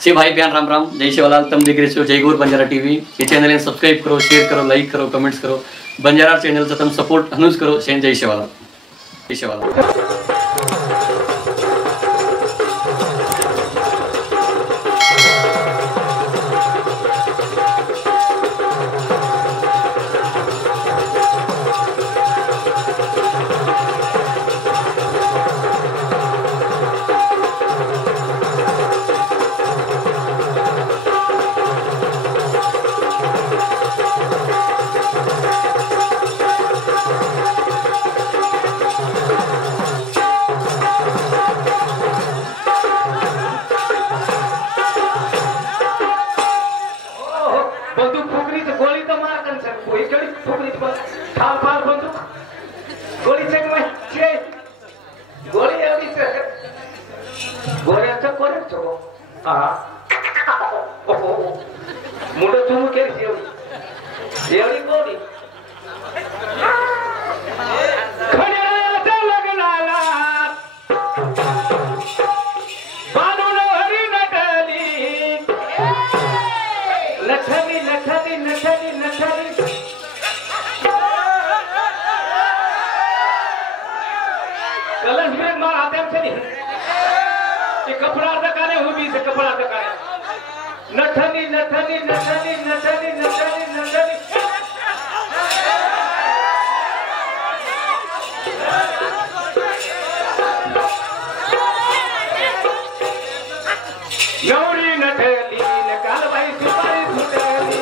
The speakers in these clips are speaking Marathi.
से भाई प्यार राम राम, जय शिवलाल। तुम देख रहे हो जय गौर बंजारा टीवी। ये चैनल सब्सक्राइब करो, शेयर करो, लाइक करो, कमेंट्स करो। बंजारा चैनल से तुम सपोर्ट हनुज करो। शेन जय शिवलाल, जय शिवलाल। कपड़ा दकाने हुई से कपड़ा दकाने नथनी नथनी नथनी नथनी नथनी नथनी गौरी नथली न काल भाई सुपारी सुटली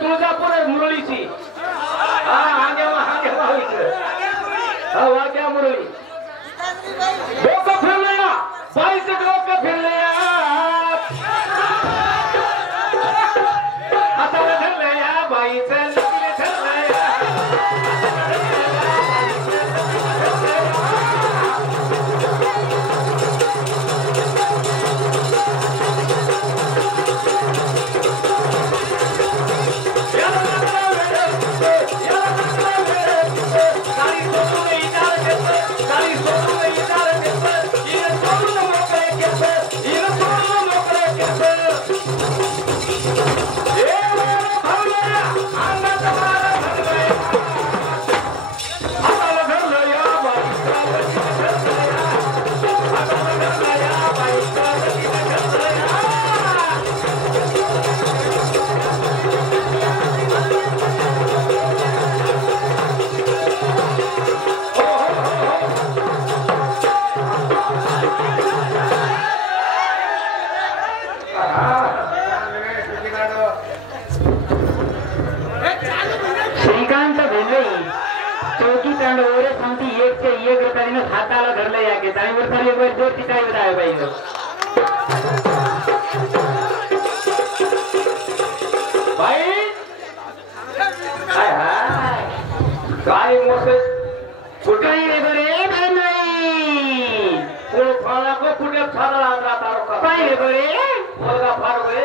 तुळजापूर मुरळीची वाग्या मुरळी डोकं फिरलं बाईचं डोकं फिरलं आता ठरलं या बाईचं श्रीकांत भेंडई चौकी तांड ओरे सांगती एक से एक रुपयाने हाताला धरलं या घेत आणि वर एक वेळ जोर तिथे आहे पाहिजे भाई हाय हाय काय मोठे कुठे रे बरे नाही कोण फाळा को कुठे फाळा आणला तारो का पाय रे बरे मुलगा फार वे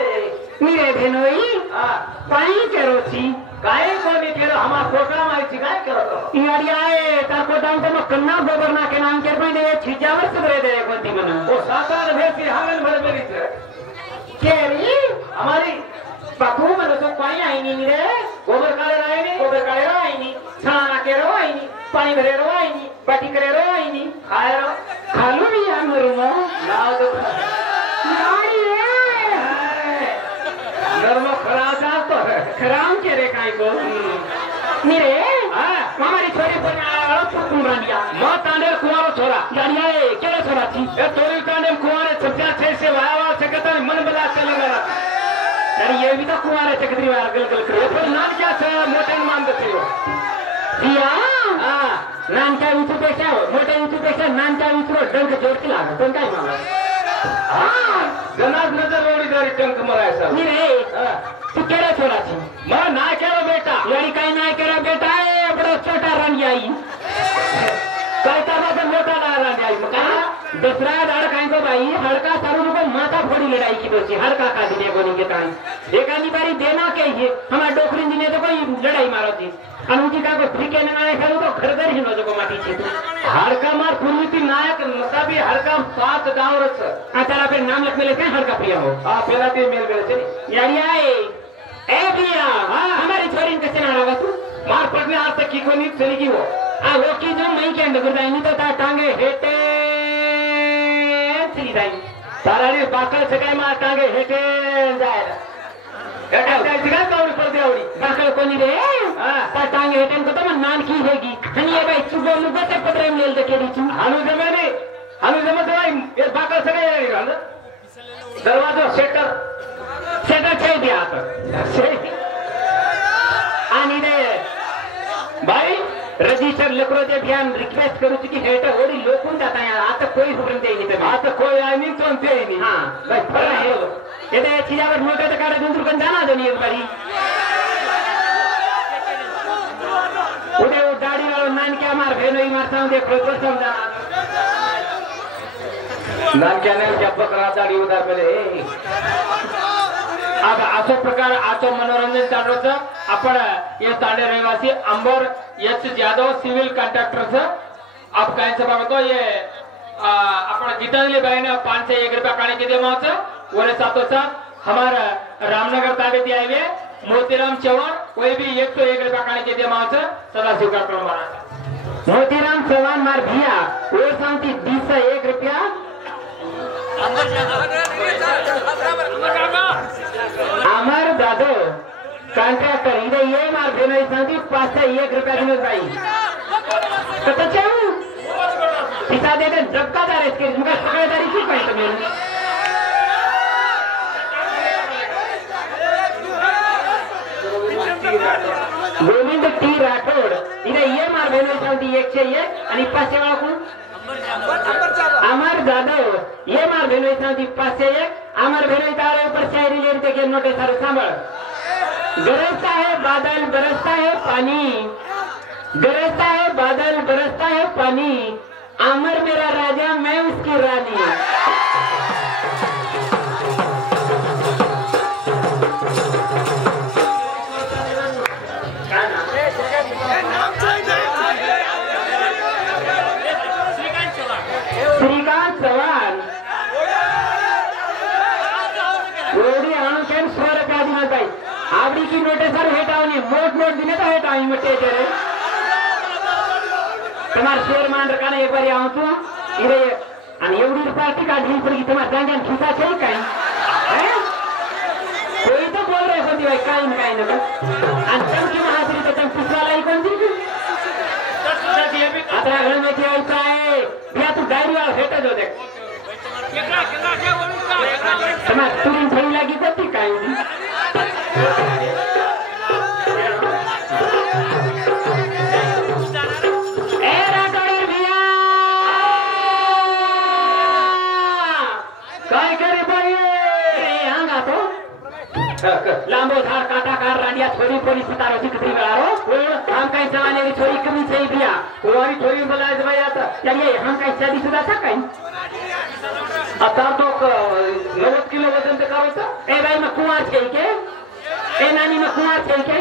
मी रे भेनोई हा पाणी करोची काय कोणी केलं आम्हा कोकणा माहिती काय करत याडी आहे तर कोटांत मग कन्ना गोबर ना के नाम के पहिले छिजावर सगळे दे कोणती म्हणून वो सातार भेसी हांगन भर बेरी केरी हमारी बापू मला तो पाणी आहे नी रे गोबर काळे राय नी गोबर काळे रो आहे नी छाना के रो आहे नी पाणी भरे रो आहे नी बाटी करे रो आहे नी खाय खालू मी या मरुमा नाव तो याडी नर्म खरा जातो खराम के रे काय को नी रे हा हमारी छोरी पण अळप कुंभरांडिया म तांडे कुवारो छोरा याडी आहे केले छोरा थी ए तोरी तांडे कुवारे सत्या से वावा सकता मन बला चले गया अरे ये भी तो कुमार चक्री वाला गल करे पण नान क्या छ मोठे मान देते हो दिया हा नानच्या विचूपेक्षा मोठ्या विचूपेक्षा नानच्या विचू डंक जोरती लागत पण काय मला हा जनाज नजर ओडी दारी टंक मरायचा नी रे हा तू केला छोराची म ना केलो बेटा यारी काय नाही केला बेटा आहे बडा छोटा रांगी आई काय माझा मोठा रांगी आई मग काय दसरा दाड काय को बाई हड़का सारू को माथा फोड़ी लड़ाई की दोषी हड़का का दिने कोनी के कान एकानी बारी देना के ये हमारा डोकरी दिने तो कोई लड़ाई मारो थी अनुजी का को फ्री के ना खालो तो घर घर ही नो को माटी छे हड़का मार पूर्वी नायक नसाबी हड़का 7 गांव रच आता फिर नाम लिख मिले हड़का प्रिया हो हा पेला ते मेल बेल चली यारी आए ए भैया हमारी छोरी कैसे ना रहा तू मार पटने हाथ तक की कोनी चली की वो आ वो की जो मैं के अंदर जाई नहीं तो ता टांगे हेटे चली जाई तारारी बाकल से काय मार टांगे हेटे जायला हेटे जायची काय कावडी पडते आवडी बाकल कोणी रे ता टांगे हेटेन को तो मन नान की हेगी आणि ये बाई चुगो मुगो ते पत्रे मेल दे केली तू हानु जमे भाई ये बाकल से काय घाल दरवाजा सेटर छे दिया आता आणि रे भाई रजिस्टर लकड़ो जे ध्यान रिक्वेस्ट करू की हेट ओडी लोकून जाता है आता कोई हुकम दे नहीं तो आता कोई आई नहीं तो ते नहीं हां भाई फर है ये दे चिजावर मोटे तो काढे दूर कन जाना दो एक बारी उदे वो दाढ़ी वाला नान क्या मार भेनो ही मारता हूं देखो तो समझा नान क्या नहीं क्या बकरा दाढ़ी उधर पहले अब अशा प्रकार आजो मनोरंजन चालू आपण ये तांडे रहिवासी Ambar H Yadav civil contractor अब काय बघतो ये आपण गीतांजलि बाई ने 5 से 1 रुपया काने के दे माच ओरे सातो सा हमारा रामनगर ताबे दिया है मोतीराम चौहान कोई भी 101 रुपया काने के दे माच सदा स्वीकार करो महाराज मोतीराम चौहान मार भैया वो सांगती 20 से 1 रुपया अमर दादो कॉन्ट्रैक्टर इधर ये मार देना सांगती 5 से 1 रुपया दिनो भाई तो चाहूं पिता दे दे धक्का दार इसके मुका सगळेदारी की काय तुम्ही गोविंद टी राठोड इधर ये मार देना सांगती 101 आणि 5 वाला कोण अमर जाधव ये मार भेनोई सांगती 501 अमर भेनोई तारे ऊपर शायरी लेते के नोटे सारे सांभळ गरजता है बादल बरसता है पानी गरजता है बादल बरसता है पानी अमर मेरा राजा मैं उसकी रानी श्रीकांत चव्हाण एवढी आणून केम स्वर का दिना बाई आवडी की नोटे सर हेटावनी मोट दिने तो हेटावी मटे तेरे तुम्हार शेर मान रखा एक बार आऊं तू इरे आणि एवढी पार्टी काढली पडली तुम्हार जांगन खिसा छे काय हैं कोई तो बोल रहे होती भाई काय न आणि तुमची महाश्री तर तुम पिसवाला ही कोण दी आता घर में क्या होता है भैया तू डायरी वाला हेटा जो देख काय करे बाई हंगा तो लांबो झाड़ काटा कार रानिया छोरी पोरी सितारो चिकत्री गलारो हम कहीं जवाने की छोरी कमी से बिया कोरी छोरी बोलाय भाई आता चलिए हम कहीं शादी शुदा था कहीं आता तो 90 किलो वजन ते करो ए भाई मैं कुमार छे के ए नानी मैं कुमार छे के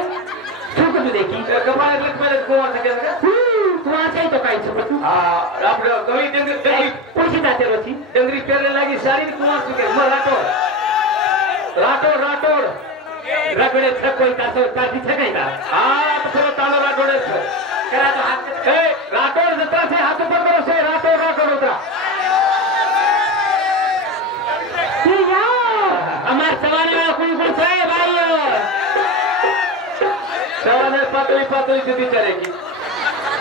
छुक तू देखी कपाळ लग मेले कुमार थे का कुमार छे तो कहीं छुक तू आपले कमी डंगरी पुलिस जाते रोची डंगरी पेरले लागी सारी कुमार थे मराठो राठोड रगड़े छक कोई कासो काटी छकाईदा आप थोड़ा तानो राठोड करा तो हाथ ए राठोड जत्रा से हाथ ऊपर करो से राठोड उतरा या हमार सवाल वाला कोई छे भाइयों सवाने पातली सीधी चलेगी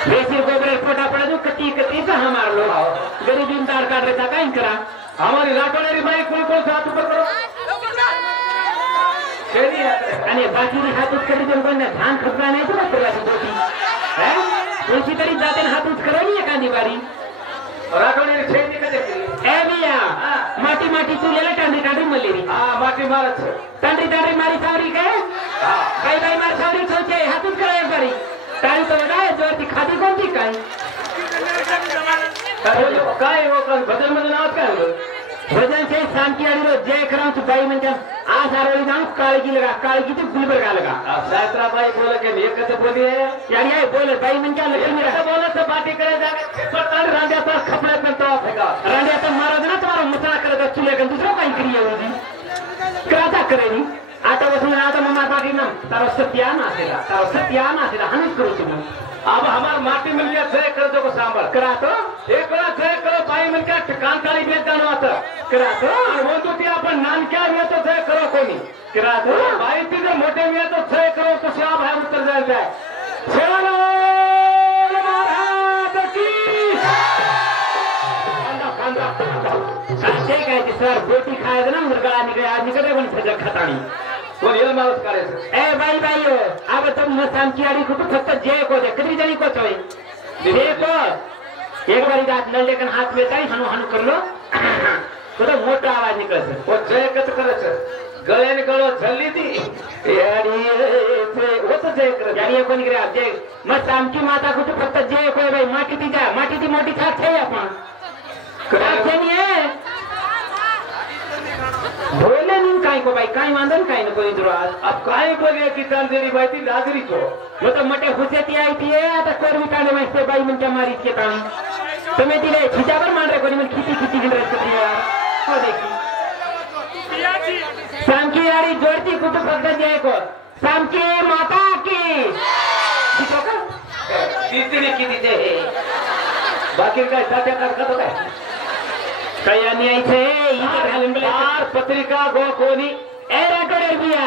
बेसिर गोबरे फोटा पड़े तो कती से हमार लोग गरीब इंतजार कर रहे था कहीं करा हमारी राठोडेरी भाई कोई हाथ ऊपर करो आणि बाकी हात उच करी देऊन कोण धान खपला नाही तुला करायची दोटी कोणती तरी जाते हात उच करायली एखादी बारी राठोडेरी छेदी कधी ए बिया माटी चुलेला टांडी मलेरी माटी मारच टांडी मारी सावरी काय बाई मार सावरी ठेवते हात उच कराय बारी टाळी तो काय जोरती खाती कोणती काय हो भजन मध्ये नाव काय भजन से शांति आड़ी रो जय कराऊं तो भाई मन आज आरोली जाऊं काळगी तो गुलबर्गा लगा सायत्रा भाई बोले के लिए कते बोली है यार ये बोले भाई मन क्या लगे मेरा बोले तो बातें करे जाके पताल रांडिया तो खपले में तो फेंका रांडिया तो मारा ना तुम्हारा मुसरा करेगा चुले का दूसरा कहीं करिए होगी कराता करेगी आता बसून आता मम्मा बाकी ना तारो सत्यान आसेला हनुस करू तुम अब हमार माटी मिल गया जय कर दो को सांबर करा तो एक वेळा जय करो भाई मन का ठिकाण काळी बेत जाणो आता करा तो आणि म्हणतो ती आपण नानक्या मिळा तो जय करो कोणी करा तो भाई तिथे मोठे मिळा तो जय करो तो शिवा बाहेर उत्तर जायचं आहे शेवाला महाराज की सांगते काय ते सर बोटी खायचं ना मुरगळा निघे आज निघते पण सजग खताणी कोण येल माणूस करायचं ए बाई अब तुम मसामची आड़ी को तो फक्त जय को दे कितनी जनी को छोई देखो एक बारी रात नल लेकर हाथ में ताई हनु कर लो तो मोटा आवाज निकल से वो जय कत करायचं गळ्याने गळो झल्ली ती यारी वो तो जय कर यारी कोण करे जय मसामची माता को तो फक्त जय को भाई माटी ती मोटी साथ है अपन कराचे नहीं है बोले नहीं काय को भाई काय मांदन काय न कोई दुराज अब काय बोले की तांदेरी बाई ती लाजरी तो वो तो मटे हुसेती आई थी आता कोरवी कांडे मास्ते बाई मन क्या मारी के तान तुम्हें तिले खिचावर मान रहे कोनी मन खिची गिन रहे कती यार हो देखी शाम की यारी जोड़ती कुछ पकड़ जाए को शाम की माता की दिखो का तितडी किती ते बाकी काय साध्या करत काय कया नहीं आई थे इधर घालन बले चार पत्रिका गो कोणी ए राठोडर बिया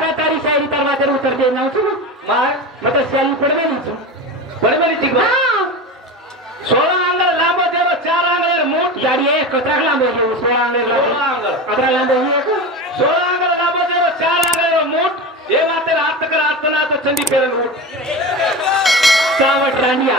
का तारी शायरी तरवाते उतर दे ना छु मार मतलब शायरी पड़वे नहीं छु बरोबर ठीक बा 16 अंगल लांबो देव 4 अंगल मोठ यारी एक कतरा लांबो है 16 अंगल 16 अंगल कतरा लांबो है 16 अंगल लांबो देव 4 अंगल मोठ ये वाते हात कर हात ना तो चंदी पेरन उठ सावट रांडिया